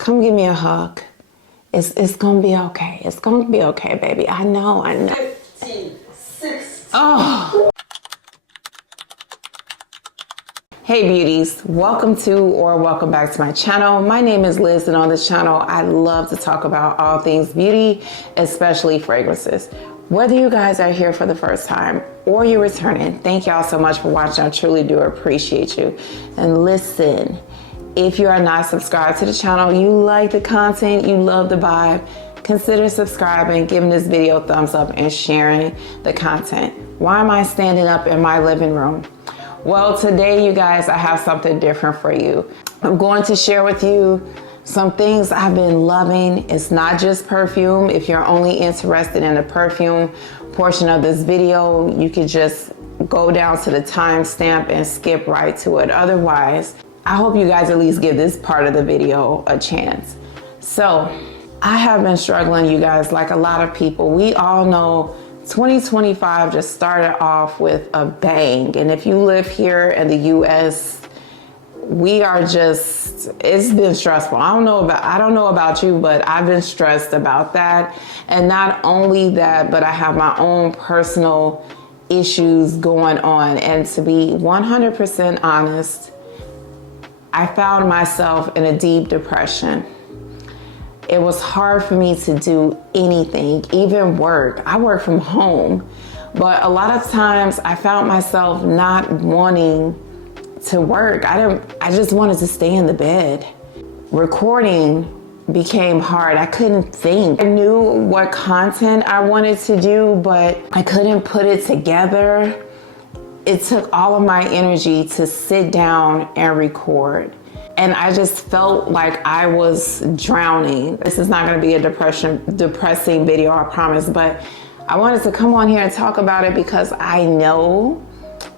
Come give me a hug. It's gonna be okay. It's gonna be okay, baby. I know. 15, 16. Oh. Hey beauties, welcome to or welcome back to my channel. My name is Liz, and on this channel, I love to talk about all things beauty, especially fragrances. Whether you guys are here for the first time or you're returning, thank y'all so much for watching. I truly do appreciate you. And listen, if you are not subscribed to the channel, you like the content, you love the vibe, consider subscribing, giving this video a thumbs up, and sharing the content. Why am I standing up in my living room? Well, today, you guys, I have something different for you. I'm going to share with you some things I've been loving. It's not just perfume. If you're only interested in the perfume portion of this video, you could just go down to the timestamp and skip right to it. Otherwise, I hope you guys at least give this part of the video a chance. So, I have been struggling, you guys, like a lot of people. We all know 2025 just started off with a bang. And if you live here in the US, we are just, it's been stressful. I don't know about you, but I've been stressed about that. And not only that, but I have my own personal issues going on. And to be 100% honest, I found myself in a deep depression. It was hard for me to do anything, even work. I work from home, but a lot of times I found myself not wanting to work. I just wanted to stay in the bed. Recording became hard. I couldn't think. I knew what content I wanted to do, but I couldn't put it together. It took all of my energy to sit down and record. And I just felt like I was drowning. This is not gonna be a depressing video, I promise, but I wanted to come on here and talk about it because I know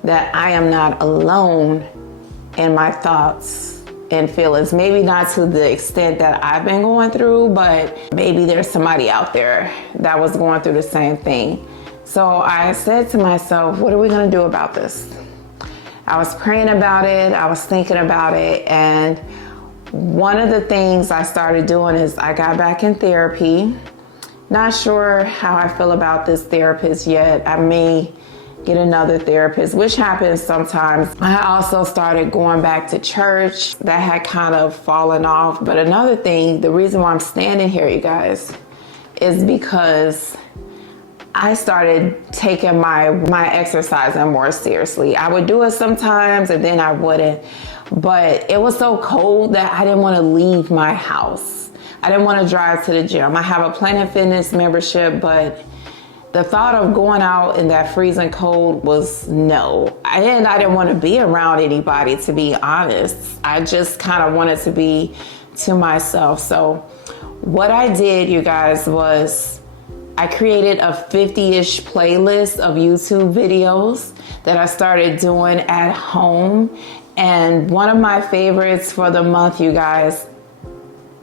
that I am not alone in my thoughts and feelings. Maybe not to the extent that I've been going through, but maybe there's somebody out there that was going through the same thing. So I said to myself, what are we gonna do about this? I was praying about it, I was thinking about it, and one of the things I started doing is I got back in therapy. Not sure how I feel about this therapist yet. I may get another therapist, which happens sometimes. I also started going back to church. That had kind of fallen off. But another thing, the reason why I'm standing here, you guys, is because I started taking my exercising more seriously. I would do it sometimes and then I wouldn't. But it was so cold that I didn't want to leave my house. I didn't want to drive to the gym. I have a Planet Fitness membership, but the thought of going out in that freezing cold was no. And I didn't want to be around anybody, to be honest. I just kind of wanted to be to myself. So what I did, you guys, was I created a 50-ish playlist of YouTube videos that I started doing at home. And one of my favorites for the month, you guys,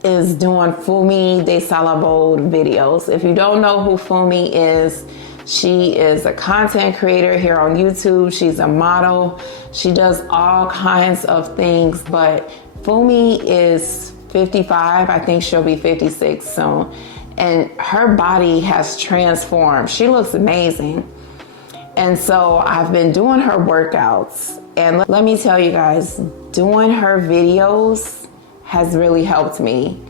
is doing Fumi de Salabode videos. If you don't know who Fumi is, she is a content creator here on YouTube. She's a model. She does all kinds of things, but Fumi is 55. I think she'll be 56 soon. And her body has transformed. She looks amazing. And so I've been doing her workouts. And let me tell you guys, doing her videos has really helped me.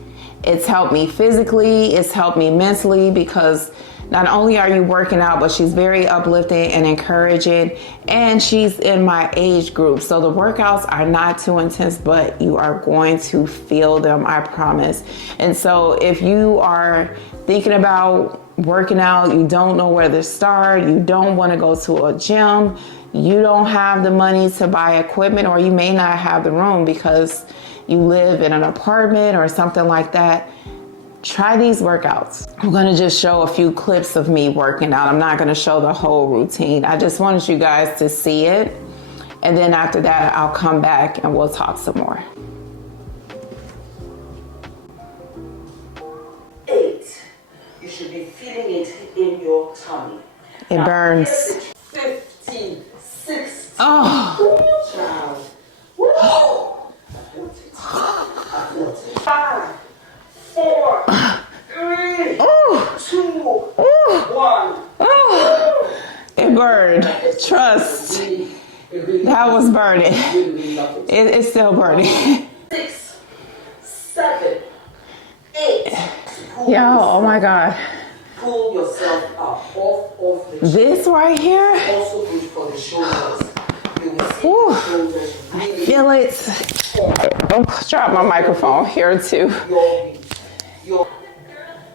It's helped me physically, it's helped me mentally, because not only are you working out, but she's very uplifting and encouraging, and she's in my age group. So the workouts are not too intense, but you are going to feel them, I promise. And so if you are thinking about working out, you don't know where to start, you don't want to go to a gym, you don't have the money to buy equipment, or you may not have the room because you live in an apartment or something like that, try these workouts. I'm gonna just show a few clips of me working out. I'm not gonna show the whole routine. I just wanted you guys to see it. And then after that, I'll come back and we'll talk some more. 8. You should be feeling it in your tummy. It now, burns. 15, 16. Oh. Child. Woo. 5, 4, 3, Oh, 2, oh, 1. oh. It burned. Trust. That was burning. It's still burning. 6, 7, 8. Yo, oh my God. Pull yourself up off of the chair. This right here, Also good for the shoulders. You will see Ooh. the shoulders really feel it. Oh, drop my microphone here too. your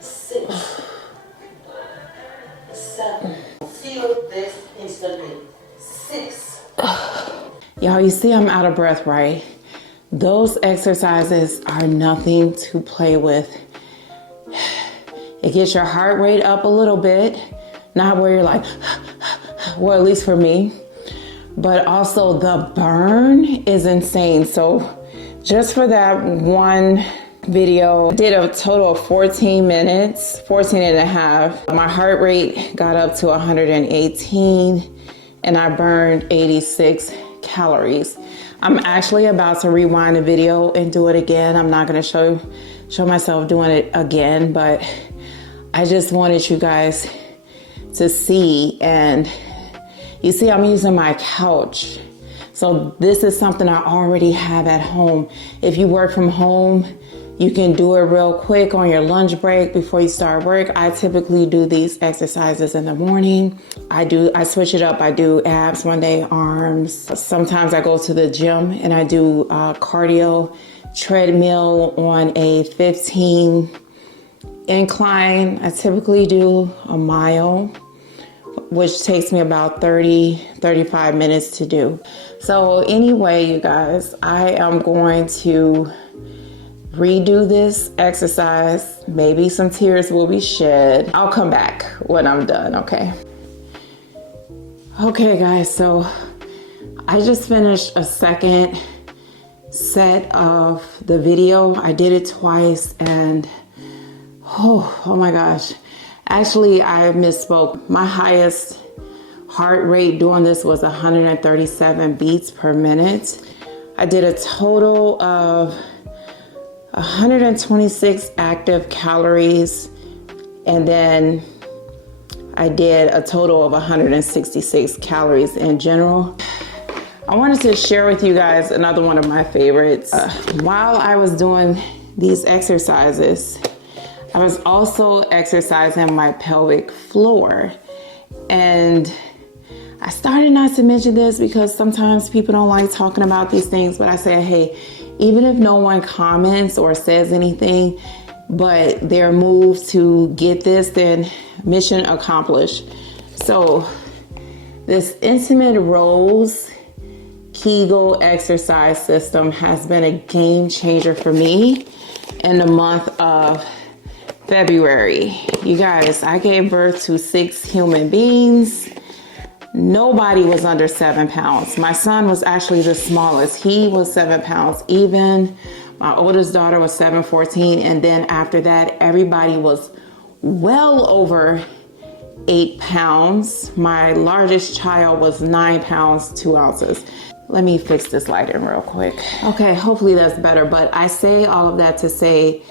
6, 7. Feel this instantly. 6. Y'all, you see I'm out of breath, right? Those exercises are nothing to play with. It gets your heart rate up a little bit, not where you're like, well, at least for me, but also the burn is insane. So just for that one video, I did a total of 14 minutes, 14 and a half. My heart rate got up to 118 and I burned 86 calories. I'm actually about to rewind the video and do it again. I'm not gonna show myself doing it again, but I just wanted you guys to see. And you see, I'm using my couch. So this is something I already have at home. If you work from home, you can do it real quick on your lunch break before you start work. I typically do these exercises in the morning. I switch it up. I do abs one day, arms. Sometimes I go to the gym and I do cardio treadmill on a 15 incline. I typically do a mile, which takes me about 35 minutes to do. So anyway, you guys, I am going to redo this exercise. Maybe some tears will be shed. I'll come back when I'm done, okay? Okay, guys, so I just finished a second set of the video. I did it twice and oh my gosh. Actually, I misspoke. My highest heart rate doing this was 137 beats per minute. I did a total of 126 active calories, and then I did a total of 166 calories in general. I wanted to share with you guys another one of my favorites. While I was doing these exercises, I was also exercising my pelvic floor. And I started not to mention this because sometimes people don't like talking about these things, but I say, hey, even if no one comments or says anything, but they're moved to get this, then mission accomplished. So this intimate rows Kegel exercise system has been a game changer for me in the month of February. You guys, I gave birth to 6 human beings. Nobody was under 7 pounds. My son was actually the smallest. He was 7 pounds even. My oldest daughter was 7'14", and then after that, everybody was well over 8 pounds. My largest child was 9 pounds, 2 ounces. Let me fix this lighting real quick. Okay, hopefully that's better, but I say all of that to say,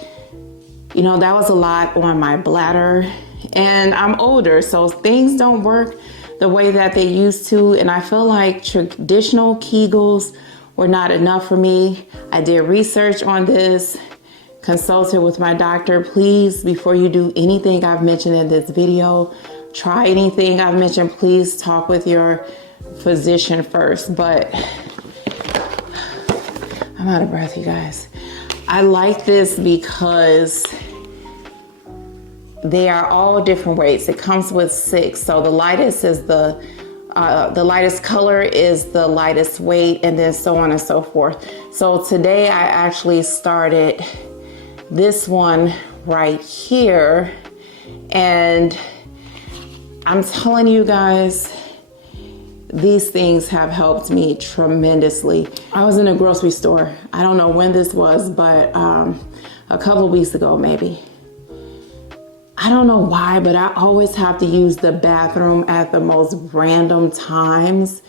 you know, that was a lot on my bladder, and I'm older, so things don't work the way that they used to, and I feel like traditional Kegels were not enough for me. I did research on this, consulted with my doctor. Please, before you do anything I've mentioned in this video, try anything I've mentioned, please talk with your physician first. But I'm out of breath, you guys. I like this because they are all different weights. It comes with 6. So the lightest is the lightest color is the lightest weight, and then so on and so forth. So today I actually started this one right here, and I'm telling you guys, these things have helped me tremendously. I was in a grocery store. I don't know when this was, but a couple of weeks ago maybe. I don't know why, but I always have to use the bathroom at the most random times.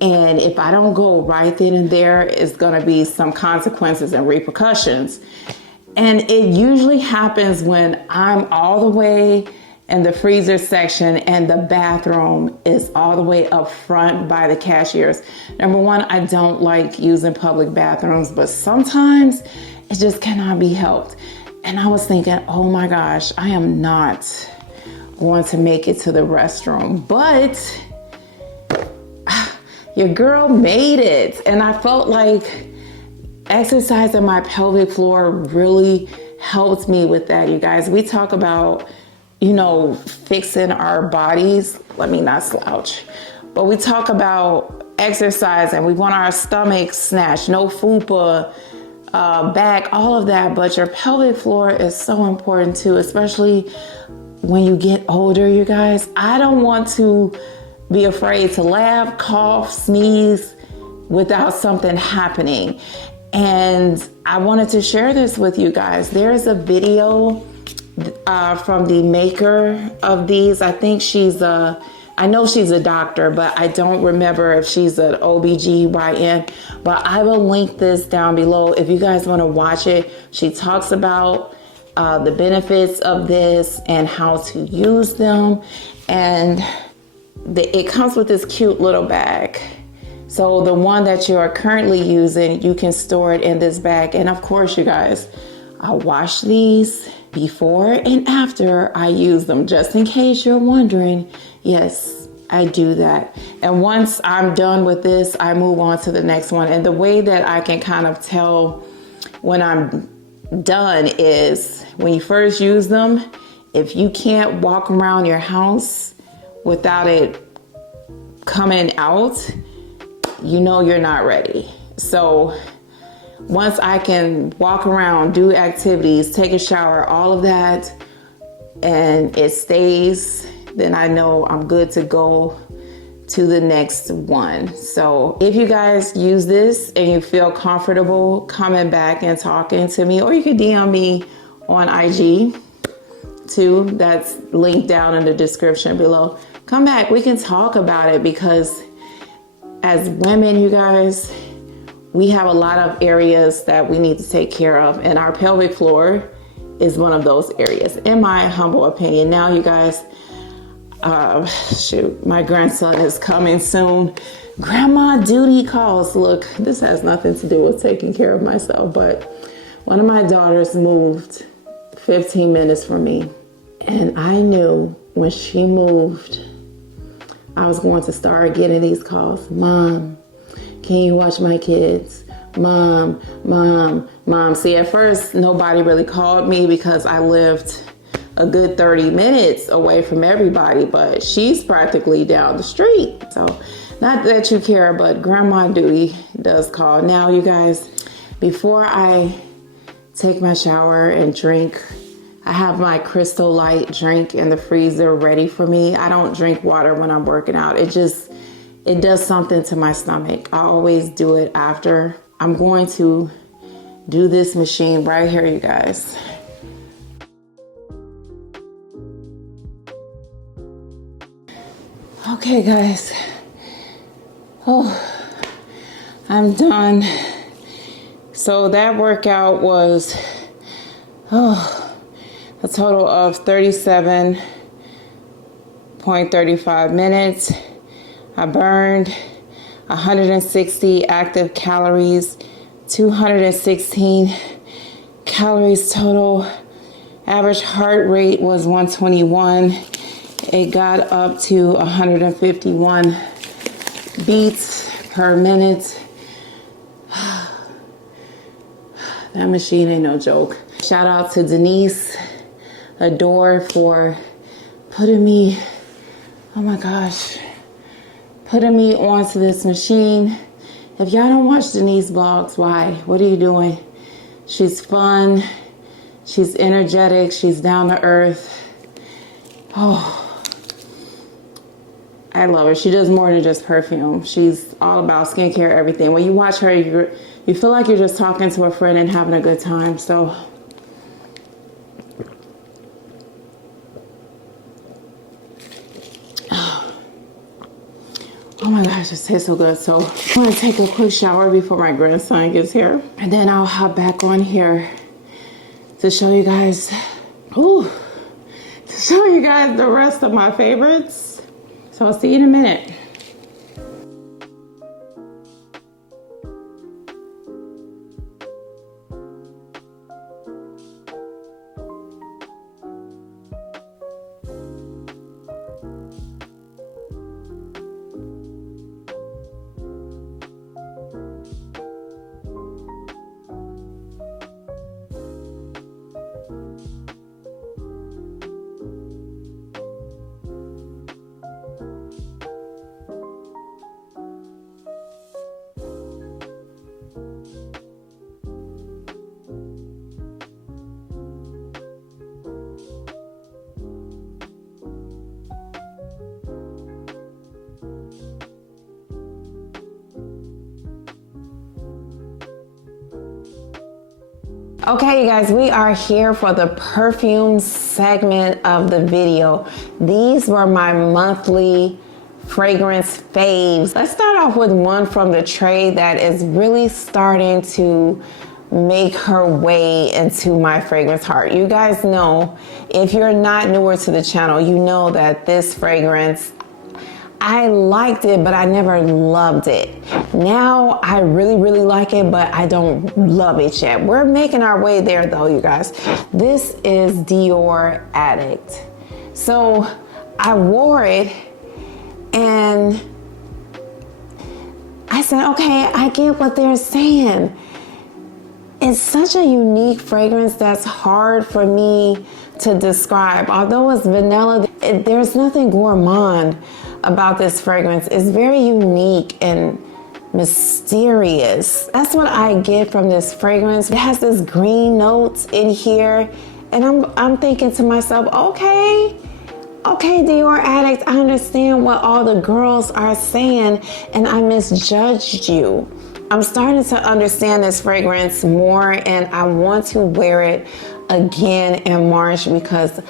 And if I don't go right then and there, it's gonna be some consequences and repercussions. And it usually happens when I'm all the way in the freezer section and the bathroom is all the way up front by the cashiers. Number one, I don't like using public bathrooms, but sometimes it just cannot be helped. And I was thinking, oh my gosh, I am not going to make it to the restroom, but your girl made it. And I felt like exercising my pelvic floor really helped me with that, you guys. We talk about, you know, fixing our bodies. Let me not slouch. But we talk about exercise and we want our stomach snatched, no fupa, back, all of that. But your pelvic floor is so important too, especially when you get older, you guys. I don't want to be afraid to laugh, cough, sneeze without something happening. And I wanted to share this with you guys. There's a video from the maker of these. I think I know she's a doctor, but I don't remember if she's an OBGYN, but I will link this down below if you guys want to watch it. She talks about the benefits of this and how to use them. And it comes with this cute little bag. So the one that you are currently using, you can store it in this bag. And of course, you guys, I wash these before and after I use them, just in case you're wondering. Yes, I do that. And once I'm done with this, I move on to the next one. And the way that I can kind of tell when I'm done is when you first use them, if you can't walk around your house without it coming out, you know you're not ready. So once I can walk around, do activities, take a shower, all of that, and it stays, then I know I'm good to go to the next one. So if you guys use this and you feel comfortable coming back and talking to me, or you can DM me on IG too. That's linked down in the description below. Come back, we can talk about it, because as women, you guys, we have a lot of areas that we need to take care of, and our pelvic floor is one of those areas, in my humble opinion. Now, you guys, my grandson is coming soon. Grandma duty calls. Look, this has nothing to do with taking care of myself, but one of my daughters moved 15 minutes from me, and I knew when she moved, I was going to start getting these calls. Mom, can you watch my kids? Mom, mom, mom. See, at first, nobody really called me because I lived a good 30 minutes away from everybody, but she's practically down the street. So not that you care, but grandma duty does call. Now, you guys, before I take my shower and drink, I have my Crystal Light drink in the freezer ready for me. I don't drink water when I'm working out. It does something to my stomach. I always do it after. I'm going to do this machine right here, you guys. Okay, guys. Oh, I'm done. So that workout was, a total of 37.35 minutes. I burned 160 active calories, 216 calories total. Average heart rate was 121. It got up to 151 beats per minute. That machine ain't no joke. Shout out to Denise Adore for putting me onto this machine. If y'all don't watch Denise vlogs, why? What are you doing? She's fun. She's energetic. She's down to earth. Oh, I love her. She does more than just perfume. She's all about skincare, everything. When you watch her, you feel like you're just talking to a friend and having a good time. So, oh my gosh, this tastes so good. So I'm gonna take a quick shower before my grandson gets here. And then I'll hop back on here to show you guys, to show you guys the rest of my favorites. So I'll see you in a minute. Okay, you guys, we are here for the perfume segment of the video. These were my monthly fragrance faves. Let's start off with one from the tray that is really starting to make her way into my fragrance heart. You guys know, if you're not newer to the channel, you know that this fragrance, I liked it, but I never loved it. Now I really, really like it, but I don't love it yet. We're making our way there though, you guys. This is Dior Addict. So I wore it and I said, okay, I get what they're saying. It's such a unique fragrance that's hard for me to describe. Although it's vanilla, there's nothing gourmand about this fragrance. It's very unique and mysterious. That's what I get from this fragrance. It has this green notes in here, and I'm thinking to myself, okay, Dior Addict, I understand what all the girls are saying, and I misjudged you. I'm starting to understand this fragrance more, and I want to wear it again in March because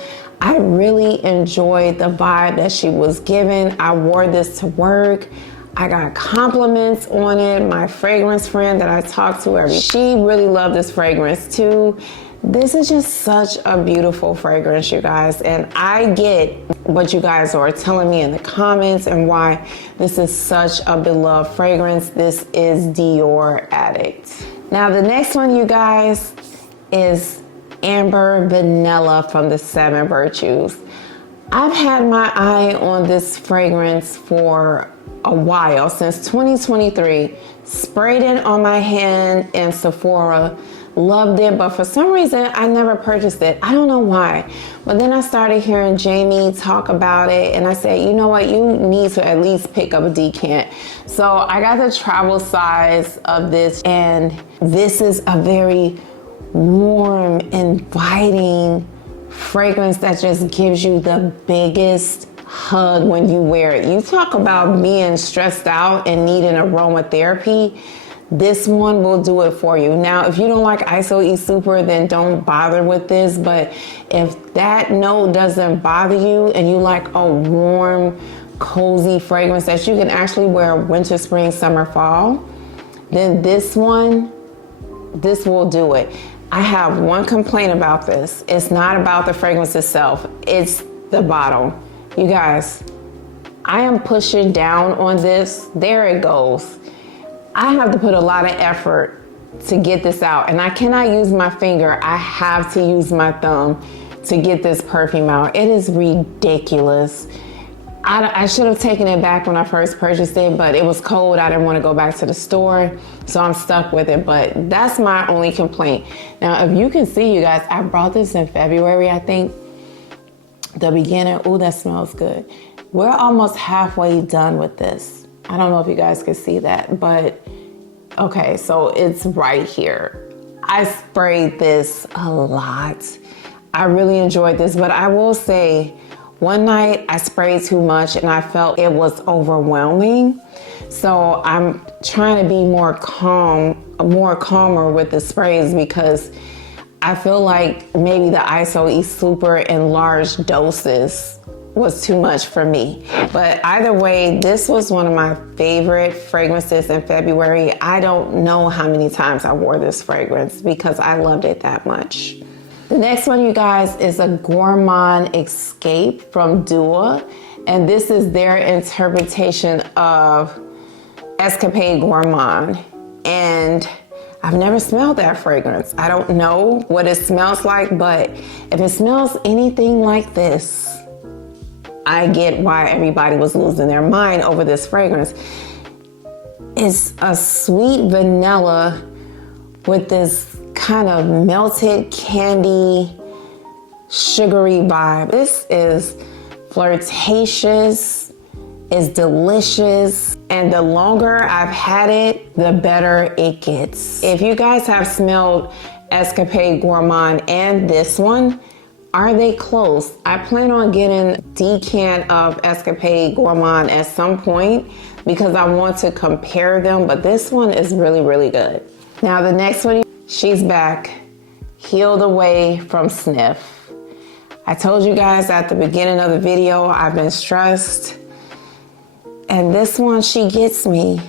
I really enjoyed the vibe that she was giving. I wore this to work. I got compliments on it. My fragrance friend that I talked to she really loved this fragrance too. This is just such a beautiful fragrance, you guys. And I get what you guys are telling me in the comments and why this is such a beloved fragrance. This is Dior Addict. Now the next one, you guys, is Amber Vanilla from the 7 Virtues. I've had my eye on this fragrance for a while, since 2023. Sprayed it on my hand in Sephora, loved it, but for some reason I never purchased it. I don't know why. But then I started hearing Jamie talk about it, and I said, you know what, you need to at least pick up a decant. So I got the travel size of this, and this is a very warm, inviting fragrance that just gives you the biggest hug when you wear it. You talk about being stressed out and needing aromatherapy. This one will do it for you. Now, if you don't like ISO E Super, then don't bother with this. But if that note doesn't bother you and you like a warm, cozy fragrance that you can actually wear winter, spring, summer, fall, then this will do it. I have one complaint about this. It's not about the fragrance itself. It's the bottle. You guys, I am pushing down on this. There it goes. I have to put a lot of effort to get this out, and I cannot use my finger. I have to use my thumb to get this perfume out. It is ridiculous. I should have taken it back when I first purchased it, but it was cold. I didn't want to go back to the store, so I'm stuck with it. But that's my only complaint. Now, if you can see, you guys, I brought this in February, I think, the beginning. Oh, that smells good. We're almost halfway done with this. I don't know if you guys can see that, but okay, so it's right here. I sprayed this a lot. I really enjoyed this, but I will say, one night I sprayed too much and I felt it was overwhelming. So I'm trying to be more calmer with the sprays, because I feel like maybe the ISO E Super in large doses was too much for me. But either way, this was one of my favorite fragrances in February. I don't know how many times I wore this fragrance because I loved it that much. The next one, you guys, is A Gourmand Escape from Dior. And this is their interpretation of Escapade Gourmand. And I've never smelled that fragrance. I don't know what it smells like, but if it smells anything like this, I get why everybody was losing their mind over this fragrance. It's a sweet vanilla with this kind of melted candy, sugary vibe. This is flirtatious, it's delicious, and the longer I've had it, the better it gets. If you guys have smelled Escapade Gourmand and this one, are they close? I plan on getting a decant of Escapade Gourmand at some point because I want to compare them, but this one is really, really good. Now the next one, she's back. Heal the Way from Sniff. I told you guys at the beginning of the video, I've been stressed. And this one, she gets me.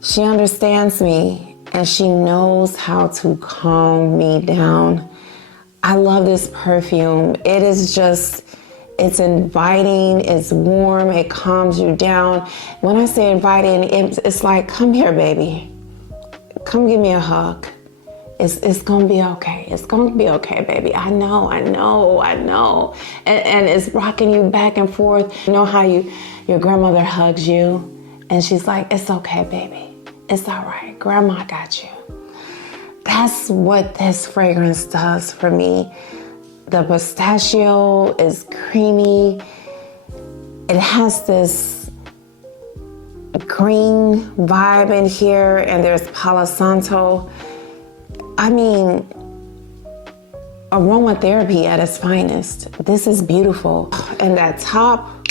She understands me and she knows how to calm me down. I love this perfume. It is just, it's inviting, it's warm, it calms you down. When I say inviting, it's like, come here, baby. Come give me a hug. It's gonna be okay. It's gonna be okay, baby. I know. And it's rocking you back and forth. You know how your grandmother hugs you and she's like, it's okay, baby. It's all right. Grandma got you. That's what this fragrance does for me. The pistachio is creamy. It has this green vibe in here, and there's Palo Santo. I mean, aromatherapy at its finest. This is beautiful. And that top,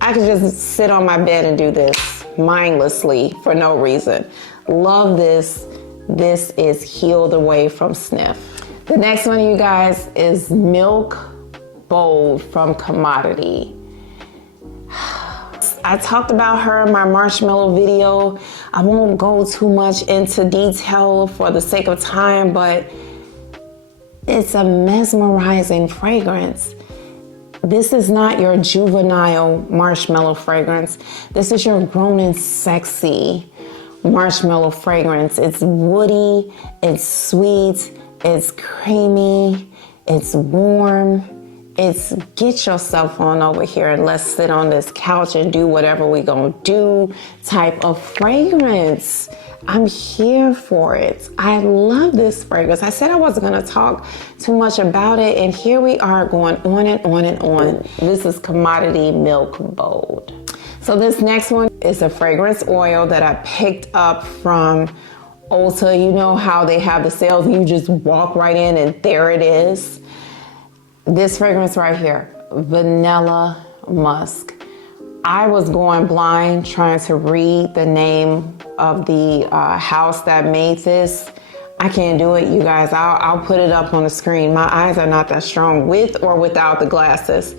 I could just sit on my bed and do this mindlessly for no reason. Love this. This is Heal the Way from Sniff. The next one, you guys, is Milk Bold from Commodity. I talked about her in my marshmallow video. I won't go too much into detail for the sake of time, but it's a mesmerizing fragrance. This is not your juvenile marshmallow fragrance. This is your grown and sexy marshmallow fragrance. It's woody, it's sweet, it's creamy, it's warm. It's get yourself on over here and let's sit on this couch and do whatever we gonna do type of fragrance. I'm here for it. I love this fragrance. I said I wasn't gonna talk too much about it, and here we are going on and on and on. This is Commodity Milk Bold. So this next one is a fragrance oil that I picked up from Ulta. You know how they have the sales and you just walk right in and there it is. This fragrance right here, Vanilla Musk. I was going blind trying to read the name of the house that made this. I can't do it, you guys. I'll put it up on the screen. My eyes are not that strong with or without the glasses.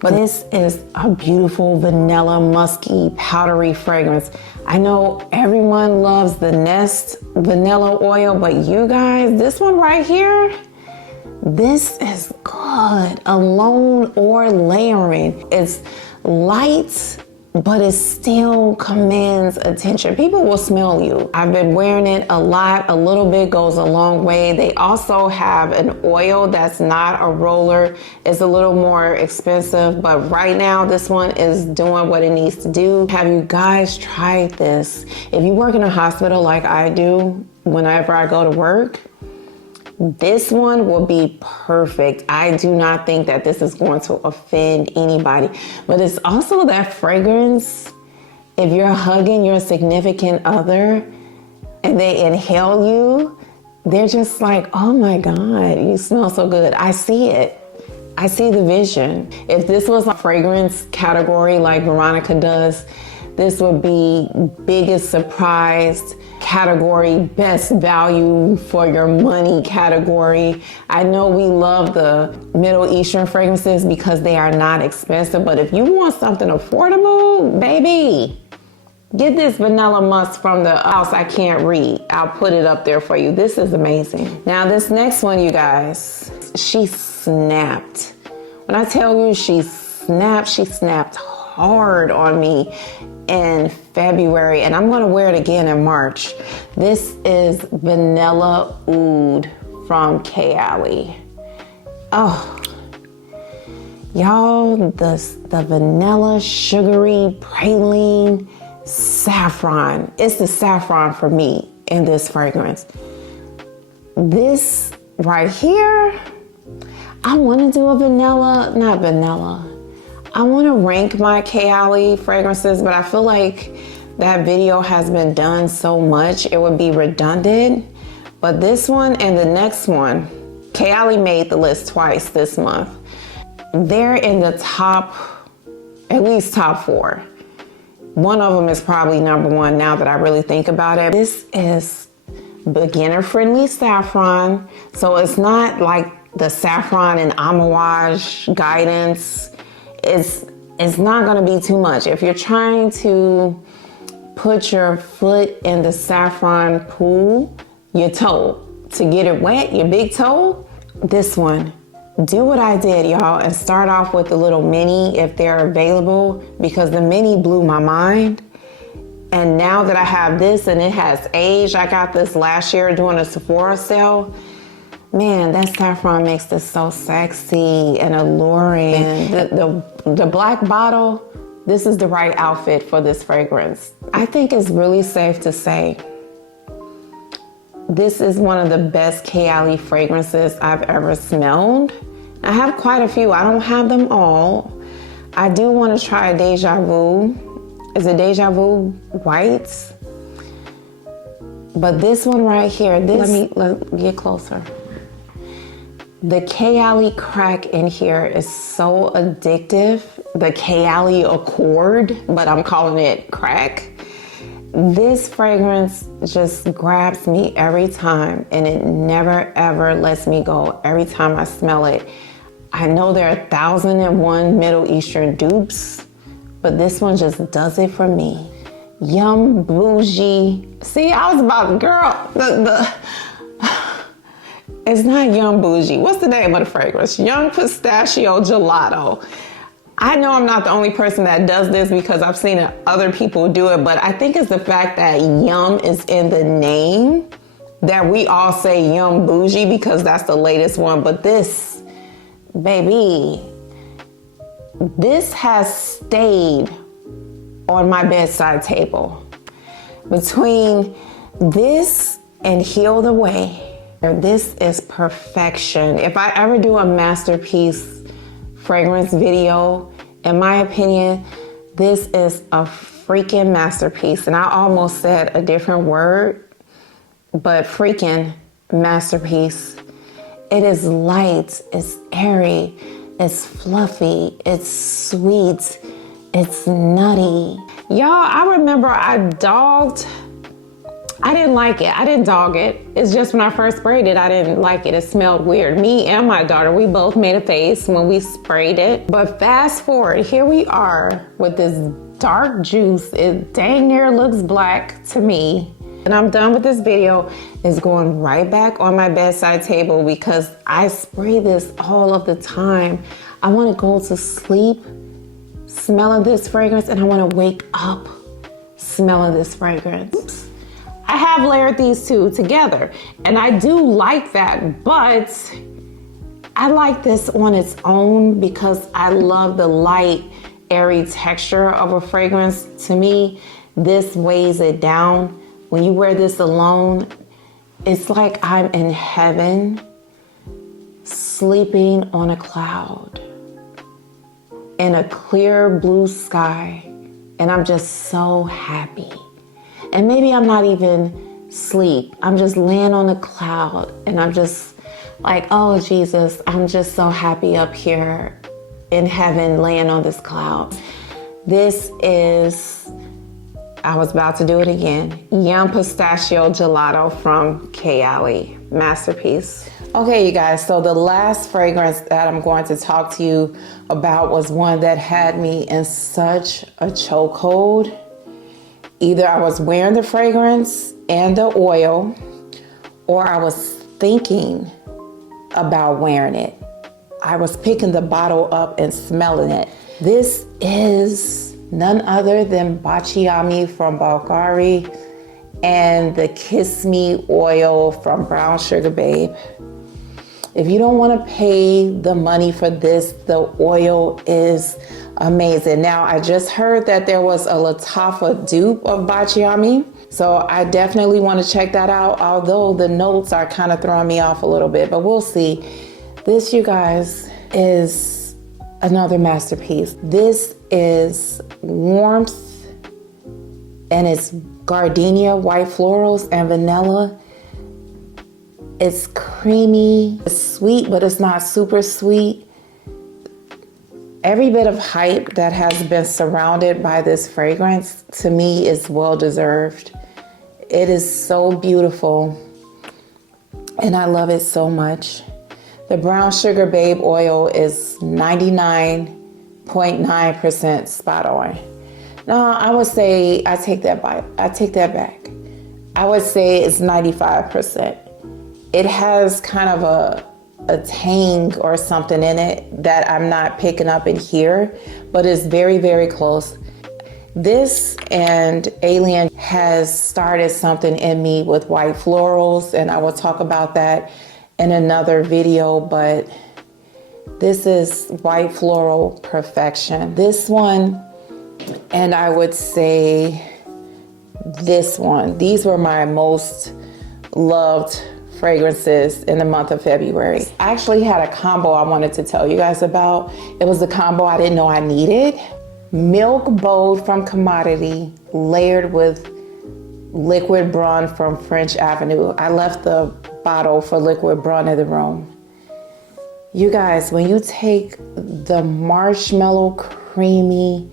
But this is a beautiful vanilla, musky, powdery fragrance. I know everyone loves the Nest vanilla oil, but you guys, this one right here, this is good, alone or layering. It's light, but it still commands attention. People will smell you. I've been wearing it a lot. A little bit goes a long way. They also have an oil that's not a roller. It's a little more expensive, but right now this one is doing what it needs to do. Have you guys tried this? If you work in a hospital like I do, whenever I go to work, this one will be perfect. I do not think that this is going to offend anybody, but it's also that fragrance. If you're hugging your significant other and they inhale you, they're just like, oh my God, you smell so good. I see it. I see the vision. If this was a fragrance category like Veronica does, this would be biggest surprise category, best value for your money category. I know we love the Middle Eastern fragrances because they are not expensive, but if you want something affordable, baby, Get this vanilla musk from the house I can't read. I'll put it up there for you. This is amazing. Now this next one, you guys, she snapped. When I tell you she snapped hard on me in February, and I'm gonna wear it again in March. This is Vanilla Oud from Kayali. Oh, y'all, the vanilla, sugary, praline, saffron. It's the saffron for me in this fragrance. This right here, I want to do a vanilla, not vanilla. I want to rank my Kayali fragrances, but I feel like that video has been done so much, it would be redundant. But this one and the next one, Kayali made the list twice this month. They're in the top, at least top 4. One of them is probably number 1 now that I really think about it. This is beginner-friendly saffron. So it's not like the saffron and amouage guidance. It's not gonna be too much. If you're trying to put your foot in the saffron pool, your toe, to get it wet, your big toe, this one. Do what I did, y'all, and start off with the little mini if they're available, because the mini blew my mind. And now that I have this and it has aged, I got this last year during a Sephora sale. Man, that saffron makes this so sexy and alluring. And the black bottle, this is the right outfit for this fragrance. I think it's really safe to say this is one of the best Kayali fragrances I've ever smelled. I have quite a few. I don't have them all. I do want to try a Deja Vu. Is it Deja Vu White? But this one right here, let me get closer. The Kayali crack in here is so addictive. The Kayali Accord, but I'm calling it crack. This fragrance just grabs me every time, and it never ever lets me go every time I smell it. I know there are 1,001 Middle Eastern dupes, but this one just does it for me. Yum bougie. See, I was about, girl, it's not Yum Bougie. What's the name of the fragrance? Young Pistachio Gelato. I know I'm not the only person that does this because I've seen other people do it, but I think it's the fact that Yum is in the name that we all say Yum Bougie because that's the latest one. But this, baby, this has stayed on my bedside table. Between this and Heal the Way, this is perfection. If I ever do a masterpiece fragrance video, in my opinion, this is a freaking masterpiece. And I almost said a different word, but freaking masterpiece. It is light, it's airy, it's fluffy, it's sweet, it's nutty. Y'all, I remember I didn't like it. I didn't dog it. It's just when I first sprayed it, I didn't like it. It smelled weird. Me and my daughter, we both made a face when we sprayed it. But fast forward, here we are with this dark juice. It dang near looks black to me. And I'm done with this video. It's going right back on my bedside table because I spray this all of the time. I want to go to sleep smelling this fragrance, and I want to wake up smelling this fragrance. I have layered these two together, and I do like that, but I like this on its own because I love the light, airy texture of a fragrance. To me, this weighs it down. When you wear this alone, it's like I'm in heaven, sleeping on a cloud in a clear blue sky, and I'm just so happy. And maybe I'm not even asleep. I'm just laying on a cloud and I'm just like, oh Jesus, I'm just so happy up here in heaven laying on this cloud. This is, I was about to do it again, Yum Pistachio Gelato from Kayali, masterpiece. Okay, you guys, so the last fragrance that I'm going to talk to you about was one that had me in such a chokehold. Either I was wearing the fragrance and the oil, or I was thinking about wearing it. I was picking the bottle up and smelling it. This is none other than Baciami from Bvlgari and the Kiss Me oil from Brown Sugar Babe. If you don't want to pay the money for this, the oil is amazing. Now, I just heard that there was a Lattafa dupe of Baciami, so I definitely want to check that out, although the notes are kind of throwing me off a little bit, but we'll see. This, you guys, is another masterpiece. This is warmth, and it's gardenia, white florals, and vanilla. It's creamy, it's sweet, but it's not super sweet. Every bit of hype that has been surrounded by this fragrance, to me, is well deserved. It is so beautiful, and I love it so much. The Brown Sugar Babe oil is 99.9% spot on. No, I would say, I take that back. I would say it's 95%. It has kind of a tang or something in it that I'm not picking up in here, but it's very, very close. This and Alien has started something in me with white florals, and I will talk about that in another video, but this is white floral perfection. This one, and I would say this one. These were my most loved fragrances in the month of February. I actually had a combo I wanted to tell you guys about. It was the combo I didn't know I needed. Milk Bold from Commodity, layered with Liquid Brun from French Avenue. I left the bottle for Liquid Brun in the room. You guys, when you take the marshmallow creamy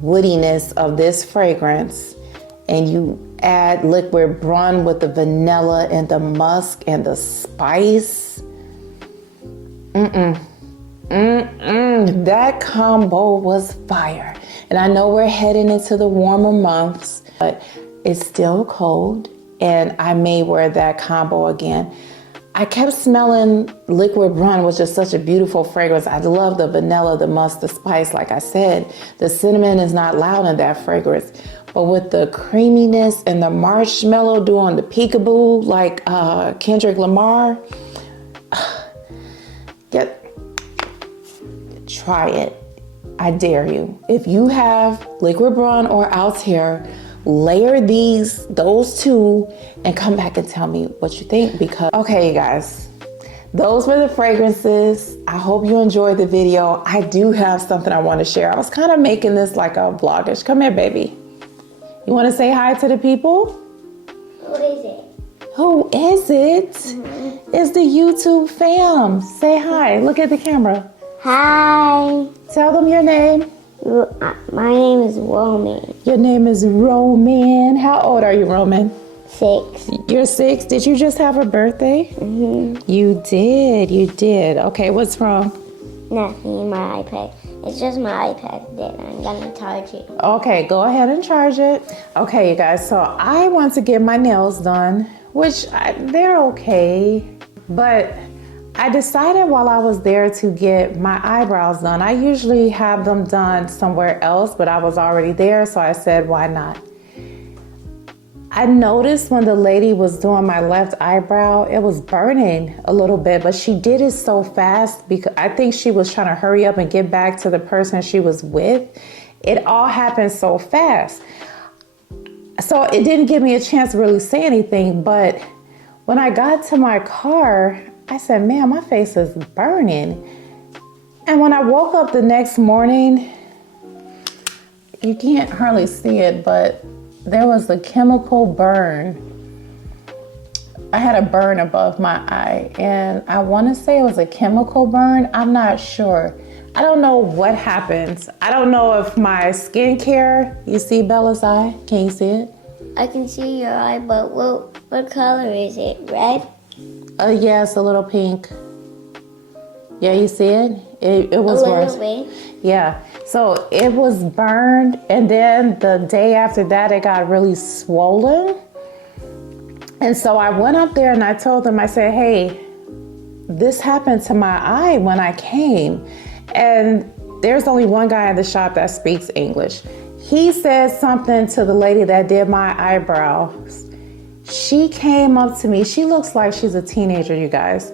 woodiness of this fragrance and you add Liquid Brun with the vanilla and the musk and the spice, that combo was fire. And I know we're heading into the warmer months, but it's still cold, and I may wear that combo again. I kept smelling Liquid Brun, which is such a beautiful fragrance. I love the vanilla, the musk, the spice. Like I said, the cinnamon is not loud in that fragrance, but with the creaminess and the marshmallow doing the peekaboo like Kendrick Lamar, try it. I dare you. If you have Liquid Brun or Altair, layer those two, and come back and tell me what you think. Because, okay, you guys, those were the fragrances. I hope you enjoyed the video. I do have something I want to share. I was kind of making this like a vlogish. Come here, baby. You want to say hi to the people? Who is it? Who is it? It's the YouTube fam. Say hi. Look at the camera. Hi. Tell them your name. My name is Roman. Your name is Roman. How old are you, Roman? 6. You're 6. Did you just have a birthday? You did. Okay, what's wrong? Nothing, my iPad. It's just my iPad that I'm gonna charge it. Okay, go ahead and charge it. Okay, you guys, so I want to get my nails done, which they're okay, but I decided while I was there to get my eyebrows done. I usually have them done somewhere else, but I was already there, so I said, why not? I noticed when the lady was doing my left eyebrow, it was burning a little bit, but she did it so fast because I think she was trying to hurry up and get back to the person she was with. It all happened so fast. So it didn't give me a chance to really say anything, but when I got to my car, I said, man, my face is burning. And when I woke up the next morning, you can't hardly see it, but there was a chemical burn. I had a burn above my eye, and I want to say it was a chemical burn. I'm not sure. I don't know what happened. I don't know if my skincare, you see Bella's eye? Can you see it? I can see your eye, but what color is it? Red? Yeah, it's a little pink. Yeah, you see it? It was A little worse. bit. Yeah. So it was burned, and then the day after that, it got really swollen. And so I went up there and I told them, I said, hey, this happened to my eye when I came. And there's only one guy in the shop that speaks English. He said something to the lady that did my eyebrows. She came up to me. She looks like she's a teenager, you guys.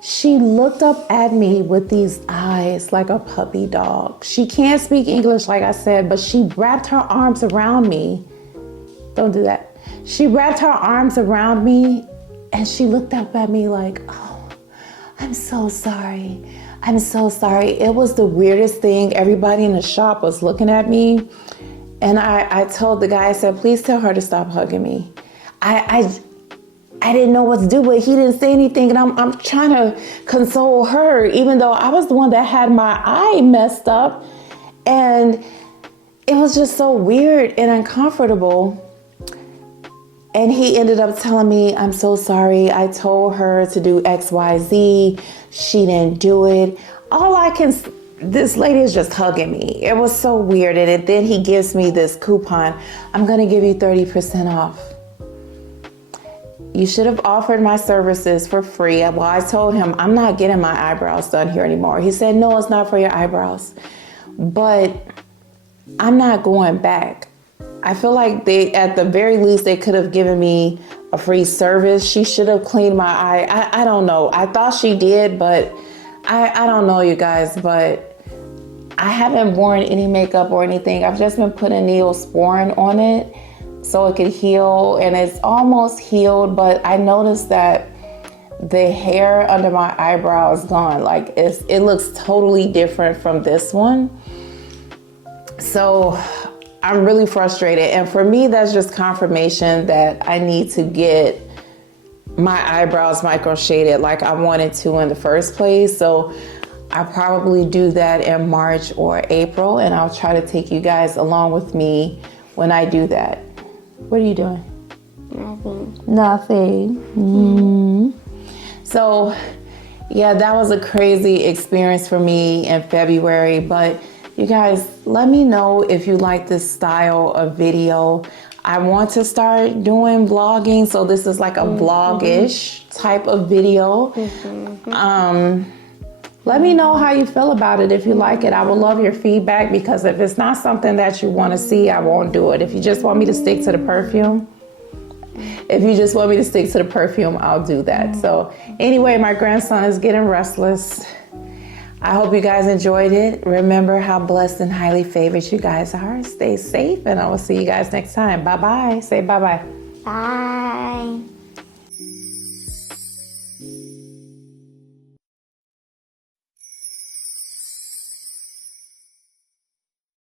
She looked up at me with these eyes like a puppy dog. She can't speak English, like I said, but she wrapped her arms around me. Don't do that. She wrapped her arms around me and she looked up at me like, oh, I'm so sorry. I'm so sorry. It was the weirdest thing. Everybody in the shop was looking at me. And I told the guy, I said, please tell her to stop hugging me. I didn't know what to do, but he didn't say anything. And I'm trying to console her, even though I was the one that had my eye messed up. And it was just so weird and uncomfortable. And he ended up telling me, I'm so sorry. I told her to do X, Y, Z. She didn't do it. This lady is just hugging me. It was so weird. And then he gives me this coupon. I'm going to give you 30% off. You should have offered my services for free. Well, I told him, I'm not getting my eyebrows done here anymore. He said, no, it's not for your eyebrows. But I'm not going back. I feel like at the very least, they could have given me a free service. She should have cleaned my eye. I don't know. I thought she did, but I don't know, you guys. But I haven't worn any makeup or anything. I've just been putting Neosporin on it so it could heal, and it's almost healed, but I noticed that the hair under my eyebrow is gone. Like it looks totally different from this one. So I'm really frustrated. And for me, that's just confirmation that I need to get my eyebrows micro shaded like I wanted to in the first place. So I'll probably do that in March or April, and I'll try to take you guys along with me when I do that. What are you doing? Nothing. So yeah, that was a crazy experience for me in February. But you guys, let me know if you like this style of video. I want to start doing vlogging, so this is like a vlogish type of video. Let me know how you feel about it, if you like it. I would love your feedback, because if it's not something that you want to see, I won't do it. If you just want me to stick to the perfume, I'll do that. So anyway, my grandson is getting restless. I hope you guys enjoyed it. Remember how blessed and highly favored you guys are. Stay safe, and I will see you guys next time. Bye-bye. Say bye-bye. Bye.